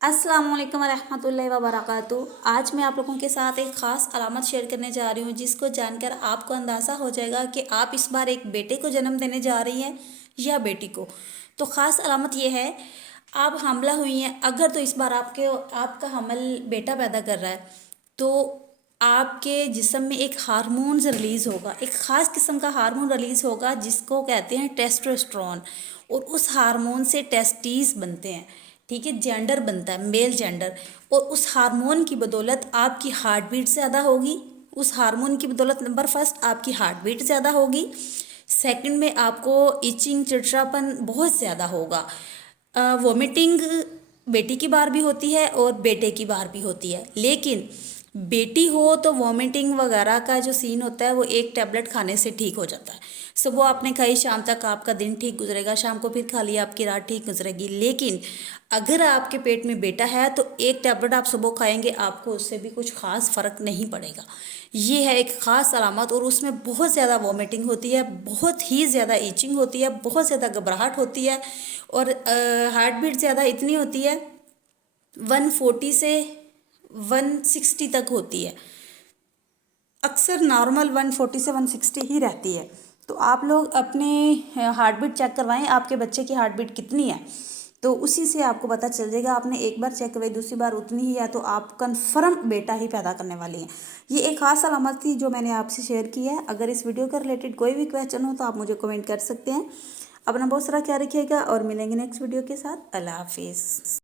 अस्सलाम वालेकुम रहमतुल्लाहि व बरकातुहू। आज मैं आप लोगों के साथ एक ख़ास अलामत शेयर करने जा रही हूँ जिसको जानकर आपको अंदाज़ा हो जाएगा कि आप इस बार एक बेटे को जन्म देने जा रही हैं या बेटी को। तो ख़ास अलामत ये है, आप हामला हुई हैं अगर, तो इस बार आपका हमल बेटा पैदा कर रहा है तो आपके जिस्म में एक हार्मोन्स रिलीज़ होगा, एक ख़ास किस्म का हार्मोन रिलीज़ होगा जिसको कहते हैं टेस्टोस्टेरोन। और उस हार्मोन से टेस्टीज बनते हैं, ठीक है, जेंडर बनता है, मेल जेंडर। और उस हार्मोन की बदौलत आपकी हार्ट बीट ज़्यादा होगी। उस हार्मोन की बदौलत नंबर फर्स्ट आपकी हार्ट बीट ज़्यादा होगी। सेकंड में आपको इचिंग, चिड़चिड़ापन बहुत ज़्यादा होगा। वोमिटिंग बेटी की बार भी होती है और बेटे की बार भी होती है, लेकिन बेटी हो तो वॉमिटिंग वगैरह का जो सीन होता है वो एक टैबलेट खाने से ठीक हो जाता है। सुबह आपने खाई, शाम तक आपका दिन ठीक गुजरेगा, शाम को फिर खा लिया, आपकी रात ठीक गुजरेगी। लेकिन अगर आपके पेट में बेटा है तो एक टैबलेट आप सुबह खाएंगे, आपको उससे भी कुछ ख़ास फ़र्क नहीं पड़ेगा। ये है एक ख़ास अलामत। और उसमें बहुत ज़्यादा वॉमिटिंग होती है, बहुत ही ज़्यादा ईचिंग होती है, बहुत ज़्यादा घबराहट होती है और हार्ट बीट ज़्यादा इतनी होती है 140 से 160 तक होती है। अक्सर नॉर्मल 140 से 160 ही रहती है। तो आप लोग अपने हार्ट बीट चेक करवाएं, आपके बच्चे की हार्ट बीट कितनी है, तो उसी से आपको पता चल जाएगा। आपने एक बार चेक करवाई, दूसरी बार उतनी ही है, तो आप कंफर्म बेटा ही पैदा करने वाली हैं। ये एक खास अलामत थी जो मैंने आपसे शेयर की है। अगर इस वीडियो के रिलेटेड कोई भी क्वेश्चन हो तो आप मुझे कमेंट कर सकते हैं। अपना बहुत सारा ख्याल रखिएगा और मिलेंगे नेक्स्ट वीडियो के साथ। अल्लाह हाफिज़।